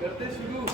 करते शुरू।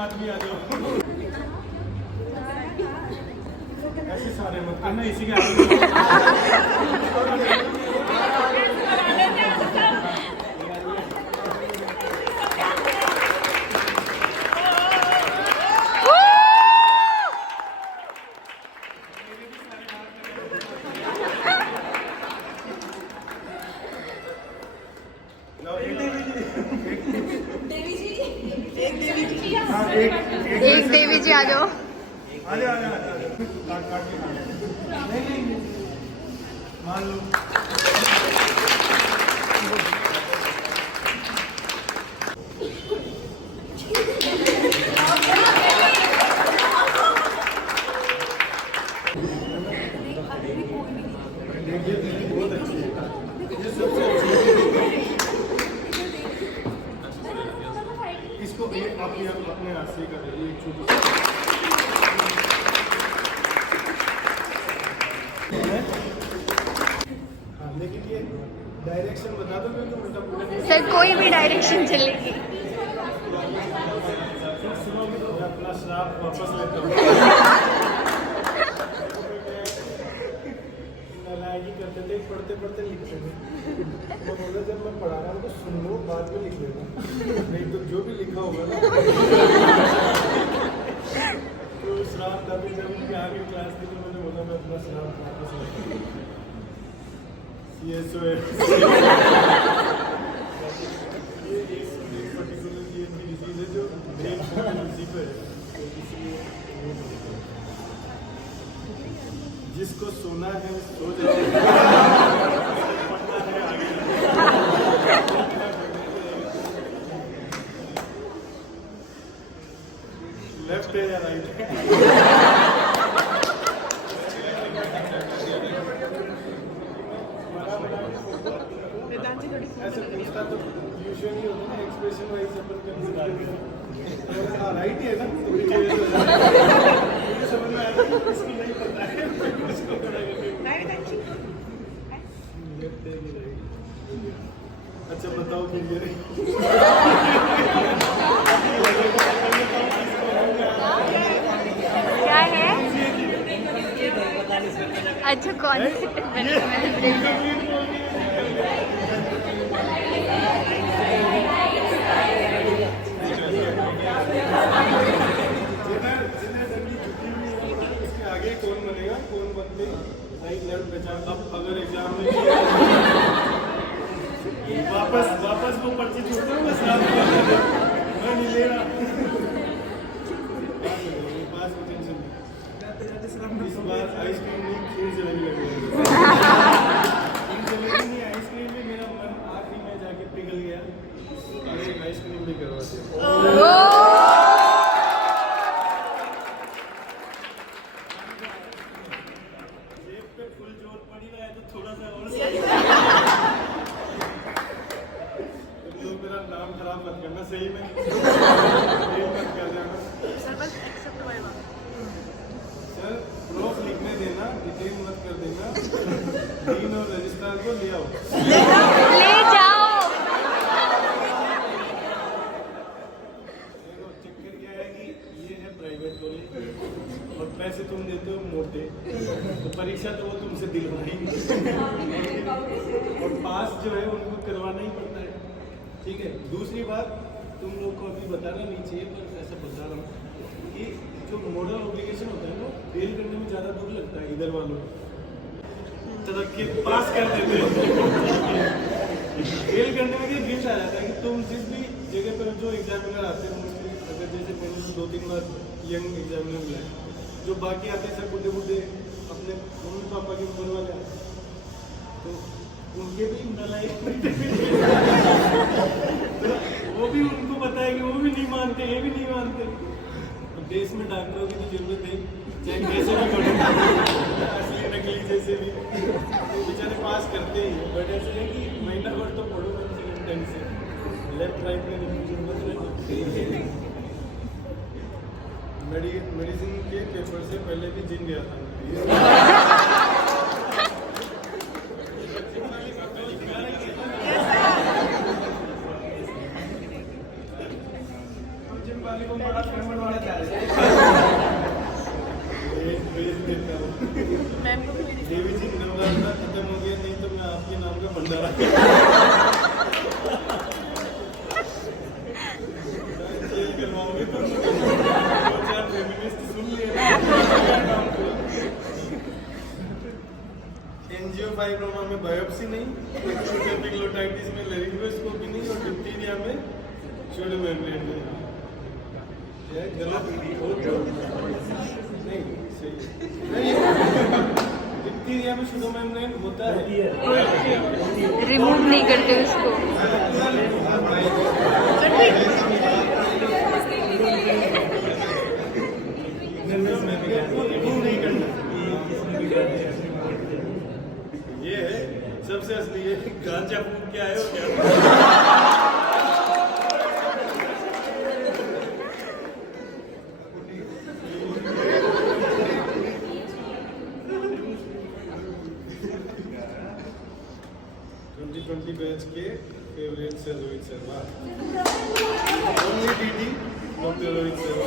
आदमी आ जाओ। ऐसे सारे मत करना, इसी के एक देवी जी आ जाओ। मान लो बहुत अच्छी है, ये सबसे अच्छी है। इसको ये आप अपने हाथ से कर रहे, एक छोटी हाँ, लेकिन ये डायरेक्शन बता दो क्योंकि उल्टा पुल्टा सर कोई भी डायरेक्शन चलेगी। अपना श्राप वापस लेता हूँ। नालायकी करते थे, पढ़ते पढ़ते लिखते थे। मैं बोला जब मैं पढ़ा रहा हूँ तो सुन लो, बाद में लिख लेना, नहीं तो जो भी लिखा होगा ना तो श्राप था। फिर जब उनकी आगे क्लास थी तो मैंने बोला मैं अपना श्राप वापस लेता हूँ। ये पर्टिकुलर ये डिजीज है जो ब्रेन इसी पर है, तो इसलिए जिसको सोना है सो जाए, पढ़ना है आगे। लेफ्ट है या राइट है? ऐसे पूछता तो यूजुअली होता है एक्सप्रेशन वाइज अपन कंसीडर करते हैं। राइट ही है ना, तो मुझे समझ में आया इसको नहीं पता है, इसको खड़ा करके अच्छा बताओ क्लियर है। क्या है? अच्छा कौन से आगे कौन बनेगा, कौन बनते राइट लेफ्ट पहचान। अब अगर एग्जाम में वापस वो पर्ची छोड़ो, बस मैं नहीं ले रहा। पास में टेंशन नहीं, इस बार आइसक्रीम नहीं खीर जलेबी लगेगी। नहीं आइसक्रीम में मेरा मन आखिरी में जाके पिघल गया, आइसक्रीम भी करवाते हैं। फुल जोर पड़ी रहा है तो थोड़ा सा और तो मेरा नाम खराब मत करना, सही में मत कर देना सर। प्रूफ लिखने देना, डिटेल मत कर देना। डीन और रजिस्ट्रार को ले आओ, ले जाओ। चक्कर क्या है कि ये है प्राइवेट कॉलेज और पैसे तुम देते हो मोटे, तो परीक्षा तो वो तुमसे दिलवाएंगे और पास जो है उनको करवाना ही पड़ता है। ठीक है, दूसरी बात तुम लोग को अभी बताना नहीं चाहिए पर ऐसा बता रहा हूँ कि जो मॉडल ऑब्लिगेशन होता है ना, फेल करने में ज़्यादा दूर लगता है। इधर वालों तरक्की पास कर देते हैं, फेल करने में गिल्ट आ जाता है कि तुम जिस भी जगह पर जो एग्जामिनर आते हैं मोस्टली, अगर जैसे मैंने तो 2-3 बार यंग एग्जामिनर बुलाए, जो बाकी आते हैं सब बुढ़े बुढ़े अपने मम्मी पापा के उम्र वाले आते हैं, तो उनके भी नालायक तो वो भी उनको पता है कि वो भी नहीं मानते, ये भी नहीं मानते। अब देश में डॉक्टरों की तो जरूरत है, चाहे कैसे भी पढ़ो, असली नकली जैसे भी, तो बेचारे पास करते ही। बट ऐसे है कि महीना भर तो पढ़ो ढंग से, लेफ्ट राइट में रिवीजन मत रहना। मेडिसिन के पेपर से पहले भी जिम गया था। जिम वाले को बड़ा पेमेंट वाला देवी जी नवरात्रा खत्म हो गया, नहीं तो मैं आपके नाम का भंडारा करवाऊंगी। तो 2-4 फेमिनिस्ट सुन लिए। एंजियोफाइब्रोमा में बायोप्सी नहीं, एपिग्लोटाइटिस में लेरिंगोस्कोपी नहीं, और डिप्थीरिया में शोल्डर मेम्ब्रेन नहीं। गलत नहीं, सही डिप्थीरिया में शोल्डर मेम्ब्रेन होता है, रिमूव नहीं करते उसको। रिमूव नहीं करना, ये है सबसे असली है। गांजा फूक के आए हो क्या? बैच के favourite sir Rohit Sharma, only DD doctor Rohit Sharma.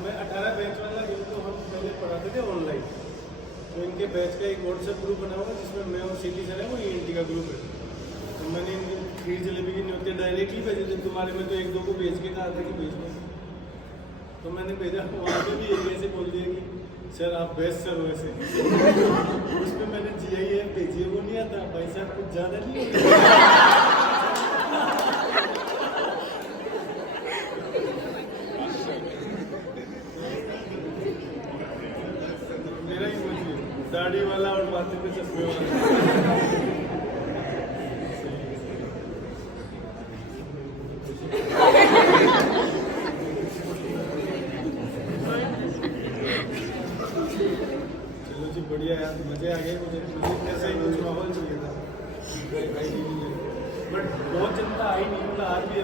मैं 18 बैच वाला, जिनको हम पहले पढ़ाते थे ऑनलाइन, तो इनके बैच का एक व्हाट्सएप ग्रुप बना हुआ जिसमें मैं और सिटी सर है, वो ENT का ग्रुप है। तो मैंने इनकी खीर जलेबी की न्योते डायरेक्टली भेजे थे, तुम्हारे में तो 1-2 को भेज के कहा था कि भेज दो, तो मैंने भेजा। वहाँ पे भी एक ऐसे बोल दिया कि सर आप बेस्ट सर हो ऐसे। उसमें मैंने GIF भेजी, वो नहीं आता भाई साहब, कुछ ज़्यादा नहीं होता। मेरा ही सोचिए, दाढ़ी वाला और माथे पे चश्मे वाला। बढ़िया यार, मजे आ गए मुझे कैसे ही कुछ माहौल चाहिए था, बट बहुत जनता आई नहीं, मतलब आज भी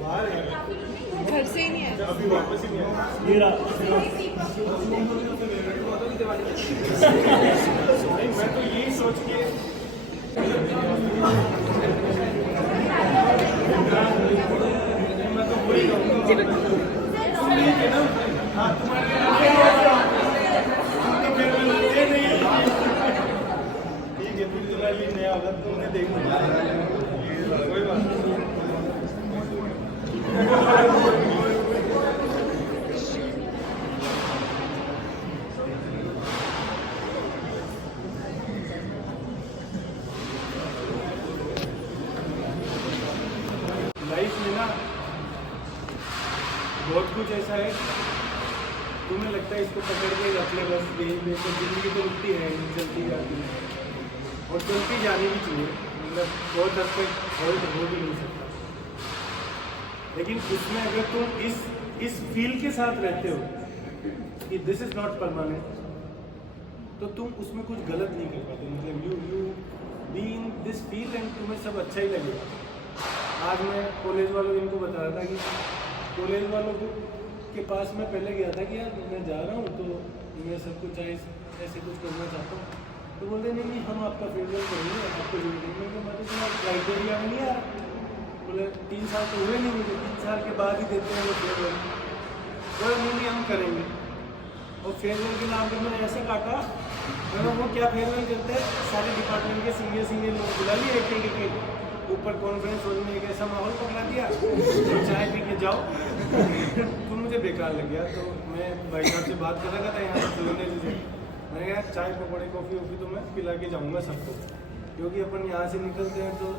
बाहर है, घर से ही नहीं है, अभी वापस ही नहीं आया। मैं तो यही सोच के मैं तो वही कहूँगा ना। हाँ, तुम्हारे ठीक है, फिर तुम्हारे लिए नया होगा, तुमने देखना, कोई बात नहीं। लाइफ में ना बहुत कुछ ऐसा है, तुम्हें लगता है इसको पकड़ के रख ले बस, यही तो जिंदगी तो रुकती है, चलती जाती है और चलती जानी भी चाहिए, मतलब बहुत हद तक हॉल्ट हो भी नहीं सकता। लेकिन उसमें अगर तुम इस फील के साथ रहते हो कि दिस इज नॉट परमानेंट, तो तुम उसमें कुछ गलत नहीं कर पाते, मतलब you be in this feel and तुम्हें सब अच्छा ही लगेगा। आज मैं कॉलेज वालों इनको बता रहा था कि कॉलेज वालों के पास मैं पहले गया था कि यार मैं जा रहा हूँ, तो मैं सब कुछ ऐसे कुछ करना चाहता हूँ, तो बोलते नहीं हम आपका फेवरेट करेंगे, आपको जोड़ेंगे। मैं तो तुम्हारा क्राइटेरिया में नहीं आ रहा, बोले 3 साल तो हुए नहीं मुझे, 3 साल के बाद ही देते हैं वो फेवरेट, बोले नहीं हम करेंगे। और फेयरवेल के नाम पर मैंने ऐसे काटा, मैंने वो क्या फेयरवेल करते हैं, सारे डिपार्टमेंट के सीनियर लोग बुला लिए, एक ऊपर कॉन्फ्रेंस हॉल में एक ऐसा माहौल पकड़ा दिया, तो चाय पी के जाओ। तो मुझे बेकार लग गया, तो मैं भाई साहब से बात कर रहा था यहाँ से, मैंने कहा चाय पकौड़े कॉफ़ी वॉफ़ी तो मैं पिला के जाऊँगा सबको, क्योंकि अपन यहाँ से निकलते हैं तो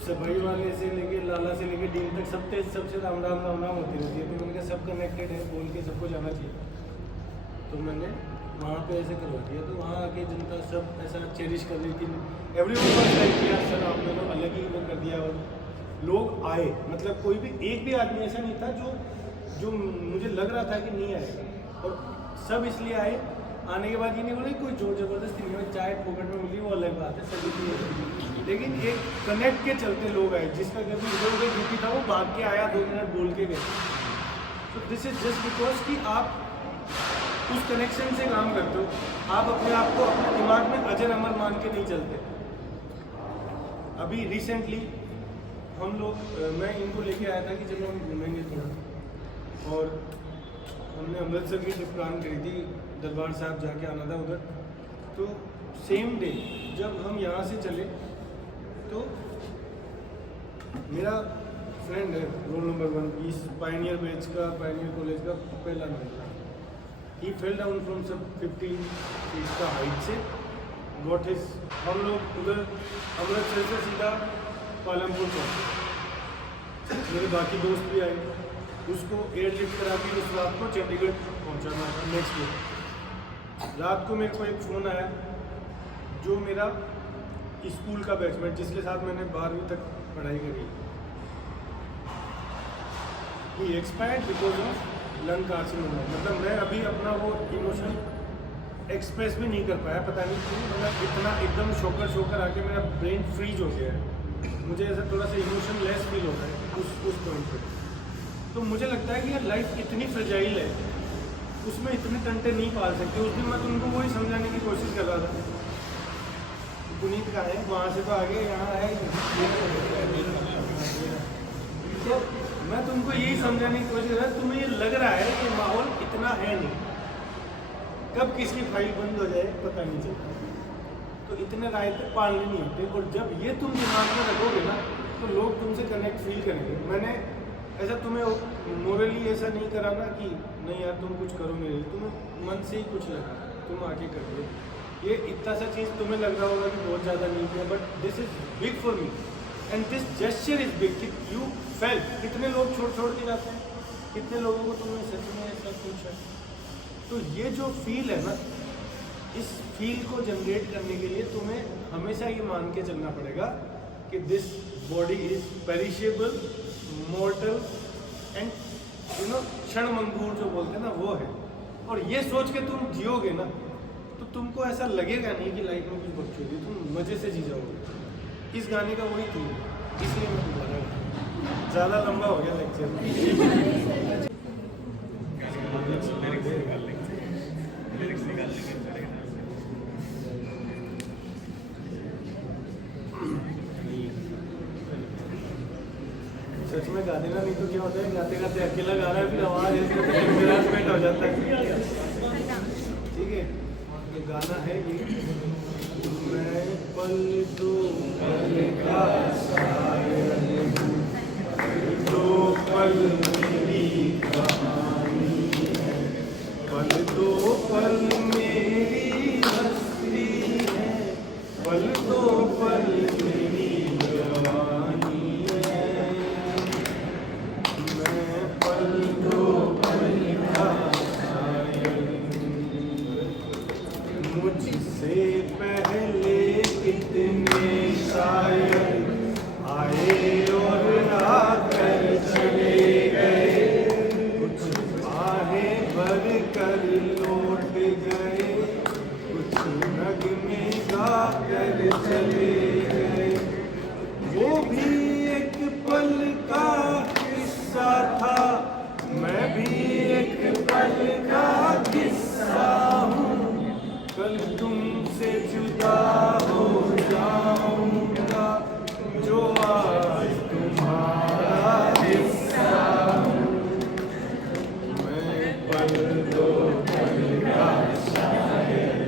सफाई वाले से लेके लाला से लेके डीन तक सबसे राम राम होती रहती है। तो मैंने कहा सब कनेक्टेड है, बोल के सबको जाना चाहिए। तो मैंने वहाँ पे ऐसे करवा दिया। तो वहाँ आके जनता सब ऐसा चेरिश कर रही थी, एवरीवन वाज लाइक किया सर आपने तो अलग ही वो कर दिया। और लोग आए, मतलब कोई भी एक भी आदमी ऐसा नहीं था जो मुझे लग रहा था कि नहीं आएगा, और सब इसलिए आए। आने के बाद ये नहीं बोले कोई जोर जबरदस्ती नहीं है, चाय पॉकेट में मिली वो अलग बात है, सभी की। लेकिन एक कनेक्ट के चलते लोग आए, जिसका कभी इधर उधर ड्यूटी था वो भाग के आया, 2 मिनट बोल के गए। तो दिस इज जस्ट बिकॉज कि आप उस कनेक्शन से काम करते हो, आप अपने आप को अपने दिमाग में अजर अमर मान के नहीं चलते। अभी रिसेंटली हम लोग, मैं इनको लेके आया था कि चलो हम घूमेंगे थोड़ा, और हमने अमृतसर की ट्रिप प्लान करी थी, दरबार साहब जाके आना था उधर। तो सेम डे जब हम यहाँ से चले तो मेरा फ्रेंड है रोल नंबर 1, इस पायनियर बैच का, पायनियर कॉलेज का पहला number, he fell down from सब 15 फीट का हाइट से, गॉट हिज। हम लोग उधर अमृतसर से सीधा पालमपुर पहुँचे, मेरे बाकी दोस्त भी आए, उसको एयरलिफ्ट करा के उस रात को चंडीगढ़ पहुँचाना था। नेक्स्ट डे रात को मेरे को एक फ़ोन आया, जो मेरा स्कूल का बैचमेट जिसके साथ मैंने 12वीं तक पढ़ाई करी, ही expired because of lung carcinoma. मतलब मैं अभी अपना वो इमोशन एक्सप्रेस भी नहीं कर पाया, पता नहीं क्यों, मतलब इतना एकदम शोकर आके मेरा ब्रेन फ्रीज हो गया है। मुझे ऐसा थोड़ा सा इमोशन लेस फील होता है उस पॉइंट पे। तो मुझे लगता है कि यार लाइफ इतनी फ्रेजाइल है, उसमें इतने टंटे नहीं पाल सकते। उस दिन मैं तुमको वही समझाने की कोशिश कर रहा था, पुनीत का है वहाँ से तो आगे यहाँ है। तो मैं तुमको यही समझाने की कोशिश कर रहा, तुम्हें ये लग रहा है कि माहौल इतना है नहीं, कब किसकी फाइल बंद हो जाए पता नहीं चलता। तो इतने रायते पालने नहीं होते, और जब ये तुम दिमाग में रखोगे ना तो लोग तुमसे कनेक्ट फील करेंगे। मैंने ऐसा तुम्हें मोरली ऐसा नहीं करा ना कि नहीं यार तुम कुछ करो मेरे लिए, तुम्हें मन से ही कुछ लगा, तुम आके कर दो। ये इतना सा चीज़ तुम्हें लग रहा होगा कि बहुत ज़्यादा नहीं किया, but this is big for me and this gesture is big. You felt, कितने लोग छोड़ के जाते हैं, कितने लोगों को तुमने सच में ऐसा पूछा। तो ये जो फील है ना, इस फील को जनरेट करने के लिए तुम्हें हमेशा ये मान के चलना पड़ेगा कि this body is perishable, मॉर्टल and क्षण मंगूर जो बोलते हैं ना वो है। और ये सोच के तुम जियोगे ना तो तुमको ऐसा लगेगा नहीं कि लाइफ में कुछ बकचोदी, तुम मज़े से जी जाओगे। इस गाने का वही थी, इसलिए मैं दोबारा, ज़्यादा लंबा हो गया लेक्चर। सच में गा देना, नहीं तो क्या होता है गाते गाते अकेला गा रहा है, फिर आवाज़ एम्बेरसमेंट हो जाता है। ठीक है, ये गाना है ये, मैं पल दो पल का शायर हूँ, दो पल मेरी कहानी है, पल दो पल मेरी हस्ती है, पल दो पल मेरी जवानी है, मैं पल दो पल का मुझसे पहले कितने शायर आए और आकर चले गए, कुछ आहें भर कर लौट गए, कुछ नगमे गा कर चले गए। वो भी एक पल का किस्सा था, मैं भी एक पल का किस्सा हूँ, कल तुमसे जुदा हो जाऊंगा, जो आज तुम्हारा हिस्सा हूँ, मैं पल दो पल का शायर।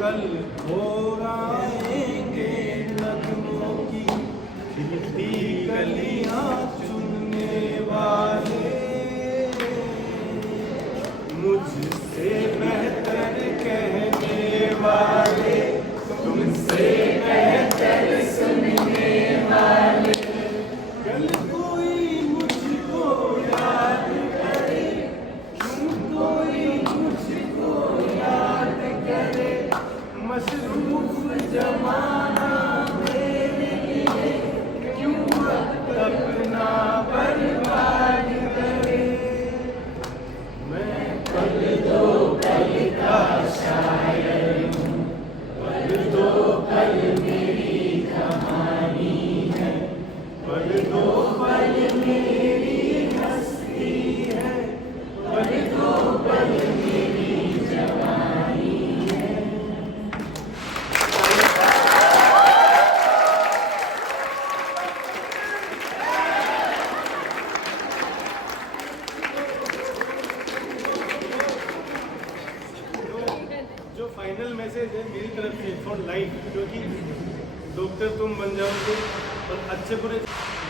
कल हो आएंगे नगमों की खिलती गलियां चुनने वाले, मुझसे बेहतर कहने वाले, तुमसे बेहतर सुनने वाले। कल कोई मुझको याद करे, क्यों कोई मुझको याद करे, मसरूफ जमाना मेरे लिए क्यों वक्त अपना बर्बाद करे। मैं पल दो पल का शायर हूँ, पल दो पल मेरी कहानी है, पल दो पल मेरी हस्ती है, पल दो पल मेरी जवानी है। जो फाइनल मैसेज है मेरी तरफ से फॉर लाइफ, क्योंकि डॉक्टर तुम बन जाओगे और अच्छे बुरे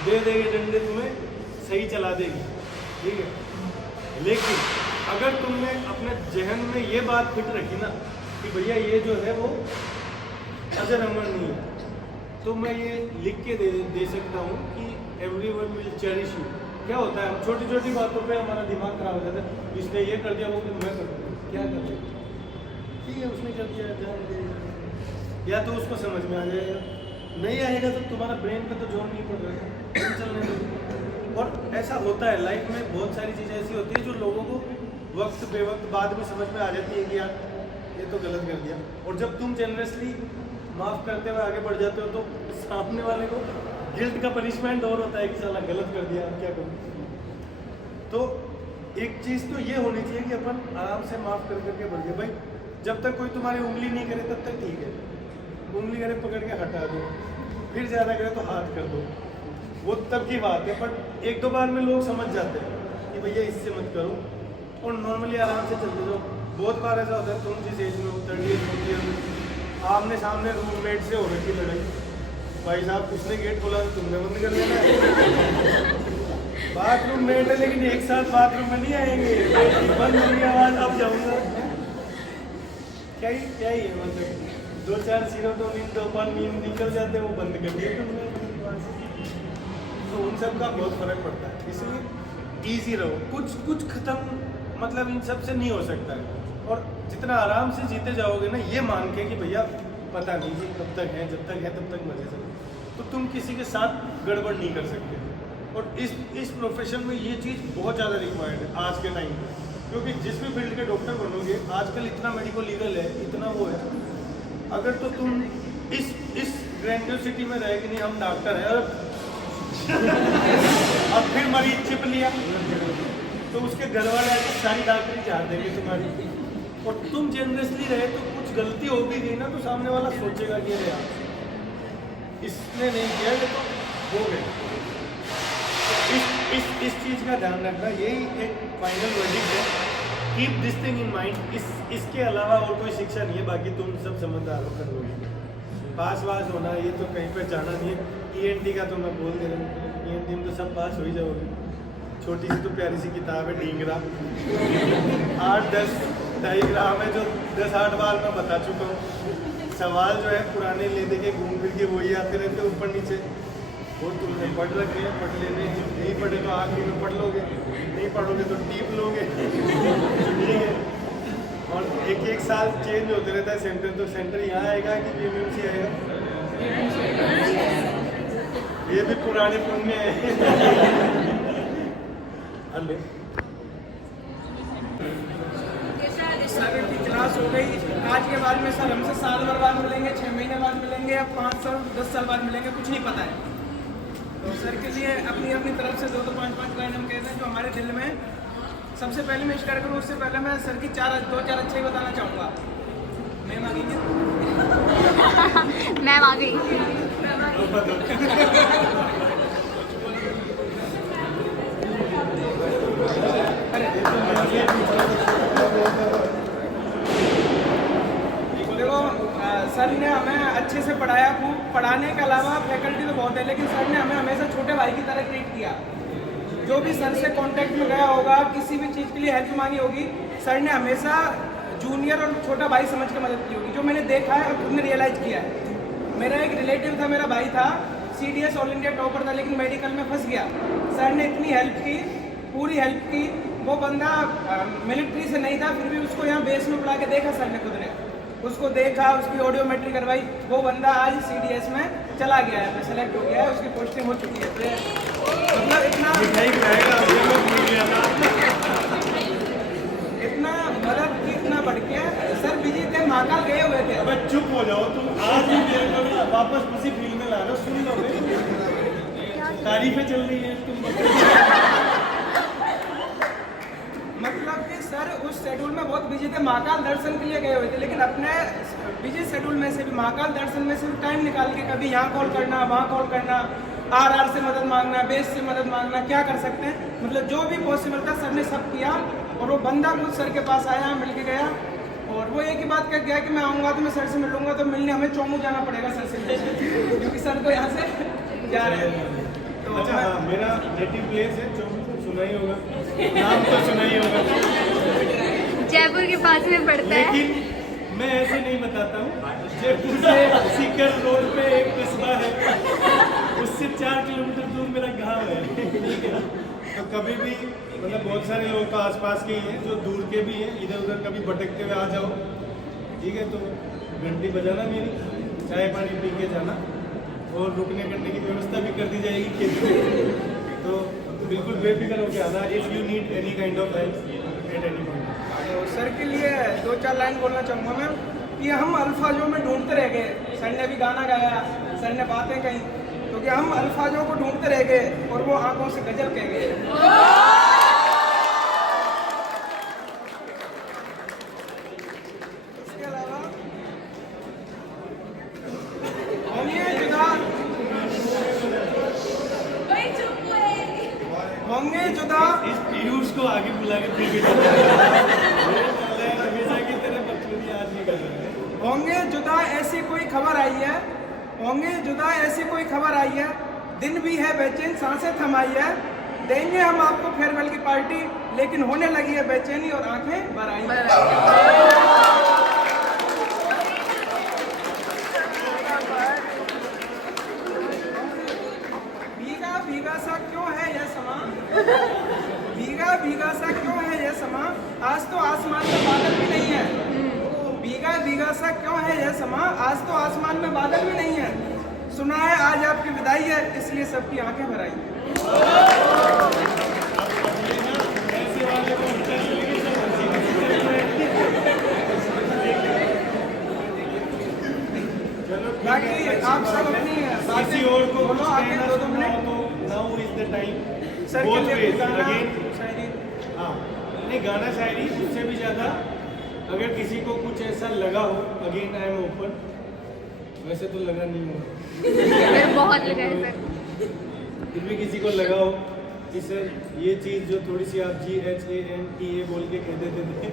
दे देंगे डंडे, तुम्हें सही चला देगी, ठीक है। लेकिन अगर तुमने अपने जहन में ये बात फिट रखी ना कि भैया ये जो है वो अजर अमर नहीं है, तो मैं ये लिख के दे सकता हूँ कि एवरीवन विल चेरिश यू। क्या होता है, हम छोटी छोटी बातों पे हमारा दिमाग खराब हो जाता है, इसने ये कर दिया वो मैं कर दूँ, क्या कर दिया, ठीक है उसने कर दिया, ध्यान दे, या तो उसको समझ में आ जाएगा, नहीं आएगा तो तुम्हारा ब्रेन पे तो जोर नहीं पड़ रहा है, चलने दो। और ऐसा होता है लाइफ में, बहुत सारी चीज़ें ऐसी होती है जो लोगों को वक्त बेवक्त बाद में समझ में आ जाती है कि यार ये तो गलत कर दिया। और जब तुम जेनरसली माफ़ करते हुए आगे बढ़ जाते हो तो सामने वाले को गिल्ट का पनिशमेंट और होता है कि साला गलत कर दिया, अब क्या करूँ। तो एक चीज़ तो ये होनी चाहिए कि अपन आराम से माफ़ कर करके बढ़ गए भाई। जब तक कोई तुम्हारी उंगली नहीं करे तब तक ठीक है, उंगली करे पकड़ के हटा दो, फिर ज़्यादा करे तो हाथ कर दो, वो तब की बात है। बट एक दो बार में लोग समझ जाते हैं कि भैया इससे मत करो, और नॉर्मली आराम से चलते जाओ। बहुत बार ऐसा होता है तुम जिस एज में हो 30 40 में, आमने सामने रूममेट से हो रही लड़ाई, भाई साहब उसने गेट खोला तो तुमने बंद कर लेना है। बाथरूम मेट है लेकिन एक साथ बाथरूम में नहीं आएंगे, बंद होगी आवाज़ अब जाऊँगा, क्या ही है मतलब। 2-4 सीरोटोनिन डोपामिन निकल जाते हैं, वो बंद कर दिया तुमने। तो उन सब का बहुत फर्क पड़ता है, इसलिए इजी रहो। कुछ खत्म मतलब इन सब से नहीं हो सकता है। और जितना आराम से जीते जाओगे ना, ये मान के कि भैया पता नहीं जी कब तक है, जब तक है तब तक मजे से, तो तुम किसी के साथ गड़बड़ नहीं कर सकते। और इस प्रोफेशन में ये चीज़ बहुत ज़्यादा रिक्वायर्ड है आज के टाइम पे, क्योंकि जिस भी फील्ड के डॉक्टर बनोगे आजकल इतना मेडिको लीगल है, इतना वो है। अगर तो तुम इस ग्रैंडियोसिटी में रहे कि नहीं हम डॉक्टर हैं अब फिर मरीज चिप लिया तो उसके घर वाले आके सारी डॉक्टरी झाड़ देंगे तुम्हारी। और तुम जेनरसली रहे तो कुछ गलती हो भी गई ना तो सामने वाला सोचेगा कि अरे यार इसने नहीं किया, ये तो हो गए। इस चीज़ का ध्यान रखना, यही एक फाइनल वर्डिक्ट है। Keep this thing in mind. इसके अलावा और कोई शिक्षा नहीं है, बाकी तुम सब समझदार हो कर लोगे। पास वास होना ये तो कहीं पर जाना नहीं है। ENT का तो मैं बोल दे रहा हूँ, ENT में तो सब पास हो ही जाओगे। छोटी सी तो प्यारी सी किताब है ढींगरा, 8-10 डायग्राम है जो 10-8 बार मैं बता चुका हूँ। सवाल जो है पुराने ले दे के घूम फिर के वही आते रहते ऊपर नीचे। वो तुमने पढ़ रखे हैं, पढ़ लेने, नहीं पढ़े तो आखिरी में पढ़ लोगे, नहीं पढ़ोगे तो टीप लोगे। ठीक है। और एक साल चेंज होते रहता है सेंटर, तो सेंटर यहाँ आएगा कि PMMC आएगा, ये भी पुराने पुण्य है। सर की क्लास हो गई आज के बाद में। सर हमसे साल भर बाद मिलेंगे, 6 महीने बाद मिलेंगे, या 5 साल 10 साल बाद मिलेंगे, कुछ नहीं पता है। तो सर के लिए अपनी तरफ से 2-2 5-5 लाइन हम कहते हैं जो हमारे दिल में। सबसे पहले मैं स्टार्ट करूँ उससे पहले मैं सर की 2-4 अच्छे ही बताना चाहूँगा। मैम आ गई क्या? मैम आ गई। देखो सर ने हमें अच्छे से पढ़ाया, खूब पढ़ाने के अलावा फैकल्टी तो बहुत है, लेकिन सर ने हमें हमेशा छोटे भाई की तरह ट्रीट किया। जो भी सर से कांटेक्ट में गया होगा, किसी भी चीज़ के लिए हेल्प मांगी होगी, सर ने हमेशा जूनियर और छोटा भाई समझ के मदद की होगी, जो मैंने देखा है और खुद ने रियलाइज़ किया है। मेरा एक रिलेटिव था, मेरा भाई था, CDS ऑल इंडिया टॉपर था, लेकिन मेडिकल में फंस गया। सर ने इतनी हेल्प की, पूरी हेल्प की। वो बंदा मिलिट्री से नहीं था, फिर भी उसको यहाँ बेस में पढ़ा के देखा सर ने, खुद ने उसको देखा, उसकी ऑडियोमेट्री करवाई। वो बंदा आज CDS में चला गया है, सेलेक्ट हो गया है, उसकी पोस्टिंग हो चुकी है। मतलब इतना मदद की, इतना बढ़ के सर बिजी थे, महाकाल गए हुए थे। अब चुप हो जाओ तुम, आज भी मेरे को ना वापस उसी फील्ड में ला रहे हो, सुन लो तारीफें चल रही हैं तुम। मतलब कि सर उस शेड्यूल में बहुत बिजी थे, महाकाल दर्शन के लिए गए हुए थे, लेकिन अपने बिजी शेड्यूल में से भी महाकाल दर्शन में से भी टाइम निकाल के कभी यहाँ कॉल करना, वहाँ कॉल करना, RR से मदद मांगना, बेस से मदद मांगना, क्या कर सकते हैं, मतलब जो भी पॉसिबल था सर ने सब किया। और वो बंदा खुद सर के पास आया, मिल के गया, और वो एक ही बात कह गया कि मैं आऊँगा तो मैं सर से मिलूंगा, तो मिलने हमें चौमू जाना पड़ेगा सर से, क्योंकि सर तो यहाँ से जा रहे हैं। तो अच्छा, हाँ, मेरा नेटिव प्लेस है चौमू, सुना ही होगा, नाम तो सुना ही होगा, जयपुर के पास में पड़ता है। लेकिन मैं ऐसे नहीं बताता हूँ। जयपुर से सीकर रोड पे एक कस्बा है, उससे 4 किलोमीटर दूर मेरा गांव है, ठीक है। तो कभी भी मतलब बहुत सारे लोग तो आसपास के ही हैं, जो दूर के भी हैं, इधर उधर कभी भटकते हुए आ जाओ, ठीक है, तो घंटी बजाना मेरी, चाय पानी पी के जाना, और रुकने करने की व्यवस्था भी कर दी जाएगी खेती में। तो बिल्कुल बेफिक्र होकर आना, if you need any kind of help at any point. तो सर के लिए 2-4 लाइन बोलना चाहूँगा मैं, कि हम अल्फाजों में ढूंढते रह गए। सर ने भी गाना गाया, सर ने बातें कही, तो क्या हम अल्फाजों को ढूंढते रह गए और वो आंखों से गजल कह गए। इसके अलावा होंगे जुदा इस पीयूष को आगे बुला के फिर भी हमेशा की तरह बकचोदी आज नहीं कर रहे हैं। होंगे जुदा ऐसी कोई खबर आई है, होंगे जुदा ऐसी कोई खबर आई है, दिन भी है बेचैन सांसें थमाई है, देंगे हम आपको फेयरवेल की पार्टी, लेकिन होने लगी है बेचैनी और आंखें भर आई है। भीगा भीगा सा क्यों है यह समा, भीगा भीगा सा क्यों है यह समा, आज तो आसमान में बादल भी नहीं है। भीगा भीगा सा क्यों है यह समा, आज तो आसमान में बादल भी नहीं है। सुना है आज आपकी विदाई है, इसलिए सबकी आंखें भर आई। बाकी आप सब अपनी किसी और को बोलो आगे 2-2 minute. Now is the time. Sir के लिए गाना, शायरी, हाँ नहीं, गाना शायरी उससे भी ज़्यादा अगर किसी को कुछ ऐसा लगा हो, अगेन आई एम ओपन, वैसे तो लगा नहीं हो, बहुत लगा है सर। फिर भी किसी को लगा हो कि सर ये चीज़ जो थोड़ी सी आप GHANTA बोल के कह देते थे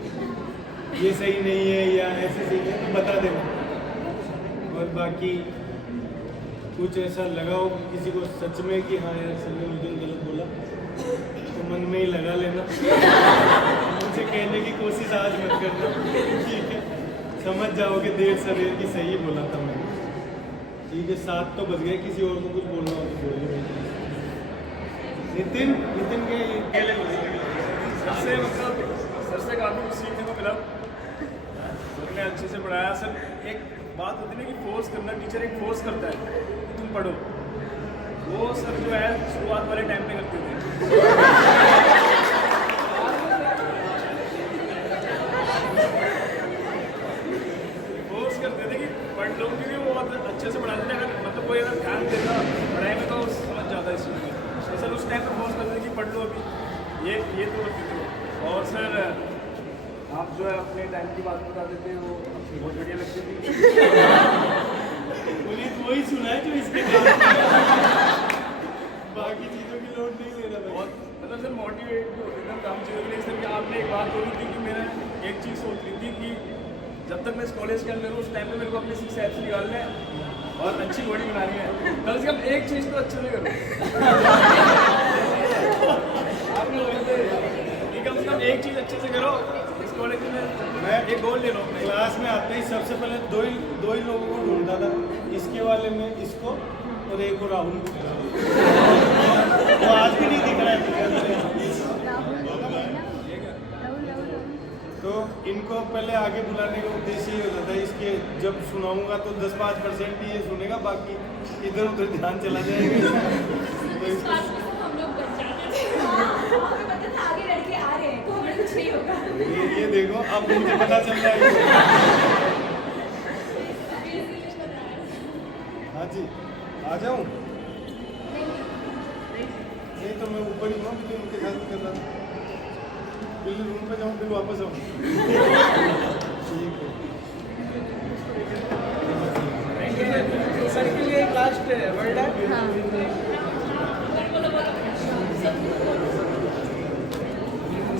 ये सही नहीं है या ऐसे सही है, तो बता देना। और बाकी कुछ ऐसा लगा हो किसी को सच में कि हाँ यार सर ने उस दिन गलत बोला, तो मन में ही लगा लेना, मुझे कहने की कोशिश आज मत करना, ठीक है, समझ जाओगे देर सवेर की सही बोला था मैंने, ठीक है। 7 तो बज गए, किसी और को कुछ बोलना हो तो बोलिए। नितिन के सर से मतलब सर से काफ़ी कुछ सीखने को मिला, सर ने अच्छे से पढ़ाया। सर एक बात होती है ना कि फोर्स करना, टीचर एक फोर्स करता है कि तुम पढ़ो, वो सर जो है शुरुआत वाले टाइम पे करते थे। फोर्स करते थे कि पढ़ लो, क्योंकि वो बहुत अच्छे से पढ़ाते थे। अगर मतलब कोई अगर ध्यान देता पढ़ाई में तो समझ जाता है इस चीज़ में। तो सर उस टाइम पे फोर्स करते थे कि पढ़ लो अभी, ये तो करते थे। और सर आप जो है अपने टाइम की बात बताते थे, वो बहुत बढ़िया लगती थी। पुनीत वही सुना है जो इसके बाद बाकी चीज़ों की लोड नहीं ले रहा। बहुत मतलब सर मोटिवेट भी होते थे काम चीज़ों के लिए। सर कि आपने एक बात बोली थी कि मैंने एक चीज़ सोच ली थी कि जब तक मैं इस कॉलेज के अंदर हूँ उस टाइम पे मेरे को अपने 6 एब्स निकालने हैं और अच्छी बॉडी बनानी है। कम से कम एक चीज़ तो अच्छे से करो। आपने बोले थे कि कम से कम एक चीज़ अच्छे से करो। इस कॉलेज में मैं एक गोल ले रहा हूँ। क्लास में आते ही सबसे पहले दो ही लोगों को ढूंढता था, इसके वाले में इसको और एक को राहुल को। वो आज भी नहीं दिख रहा है। तो इनको पहले आगे बुलाने का उद्देश्य ये होता था, इसके जब सुनाऊंगा तो 10-5% ही ये सुनेगा, बाकी इधर उधर ध्यान चला जाएगा। तो हम लोग बच जाते थे। हमें पता था आगे लड़के आ रहे हैं तो हमें कुछ नहीं होगा। ये देखो अब मुझे पता चल रहा है। हाँ जी, आ जाऊँ? नहीं तो मैं ऊपर ही हूँ, उनके साथ कर रहा था। फिर रूम पे जाऊँ, फिर वापस आऊँ। ठीक है। सर के लिए एक लास्ट वर्ड है।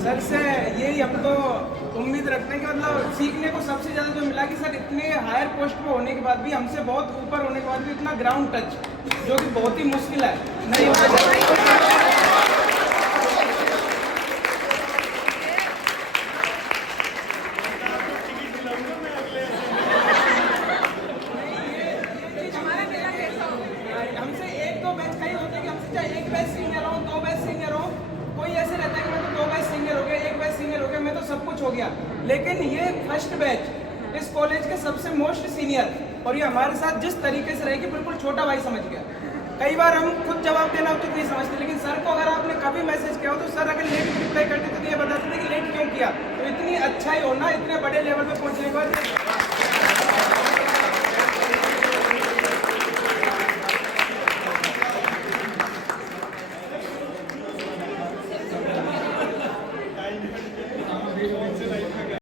सर से यही हम तो उम्मीद रखते हैं कि मतलब सीखने को सबसे ज़्यादा जो मिला कि सर इतने हायर पोस्ट पे होने के बाद भी, हमसे बहुत ऊपर होने के बाद भी इतना ग्राउंड टच, जो कि बहुत ही मुश्किल है, नहीं हो सकता। हमसे एक दो बैच कई होते हैं कि हमसे चाहे एक बैच सीनियर हो, दो बैच सीनियर हो, कोई ऐसे रहता है कि मैं तो 2 बैच सीनियर हो गया, 1 बैच सीनियर हो गया, मैं तो सब कुछ हो गया। लेकिन ये फर्स्ट बैच इस कॉलेज के सबसे मोस्ट सीनियर, और ये हमारे साथ जिस तरीके से रहेगी बिल्कुल छोटा भाई समझ गया। कई बार हम खुद जवाब देना उचित नहीं समझते, लेकिन सर को अगर आपने कभी मैसेज किया हो तो सर अगर लेट रिप्लाई करते तो ये बताते थे कि लेट क्यों किया। तो इतनी अच्छाई होना, इतने बड़े लेवल पे पहुंचने के बाद